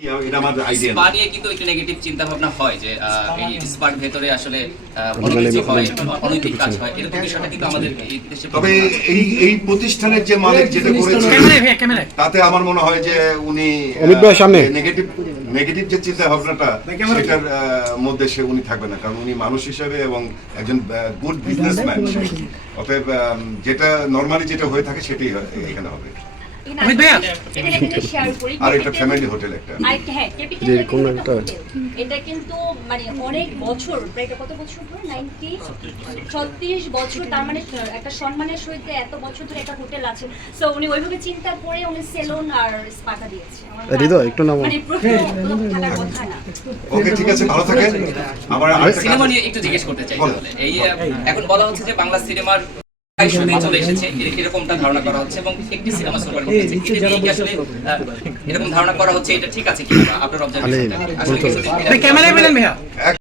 এটা আমার idea spa নিয়ে কিন্তু একটু নেগেটিভ চিন্তা ভাবনা হয় যে এই স্পার ভেতরে আসলে অনৈতিক হয়, অনৈতিক কাজ হয়, এরকম বিষয়টা কিন্তু আমাদের এই দেশে তবে এই প্রতিষ্ঠানের যে মালিক যেটা করেছে তাতে আমার মনে হয় যে উনি নেগেটিভ যে চিন্তা ভাবনাটা সেটার মধ্যে উনি থাকবে না, কারণ উনি মানুষ হিসেবে এবং একজন গুড বিজনেসম্যান। অতএব যেটা নরমালি যেটা হয়ে থাকে সেটাই এখানে হবে। আর এটা ফ্যামিলি হোটেল একটা এটা কিন্তু মানে অনেক বছর, প্রায় কত বছর ধরে 36 বছর, তার মানে একটা সম্মানের সহিত এত বছর ধরে একটা হোটেল আছে। সো উনি ওইভাবে চিন্তা করে উনি সেলুন আর স্পাটা দিয়েছে। একটু নাম মানে থাকার কথা না। ওকে, ঠিক আছে, ভালো থাকেন। আমার সিনেমা নিয়ে একটু জিজ্ঞেস করতে চাই। এই এখন বলা হচ্ছে যে বাংলা সিনেমার শুটিং চলে এসেছে, এরকমটা ধারণা করা হচ্ছে এবং একটি সিনেমা সুপার হিট হয়েছে। এটা নিয়ে কি আসলে এরকম ধারণা করা হচ্ছে, এটা ঠিক আছে কি আপনার অবজারভেশন? ক্যামেরায় বলেন ভাইয়া।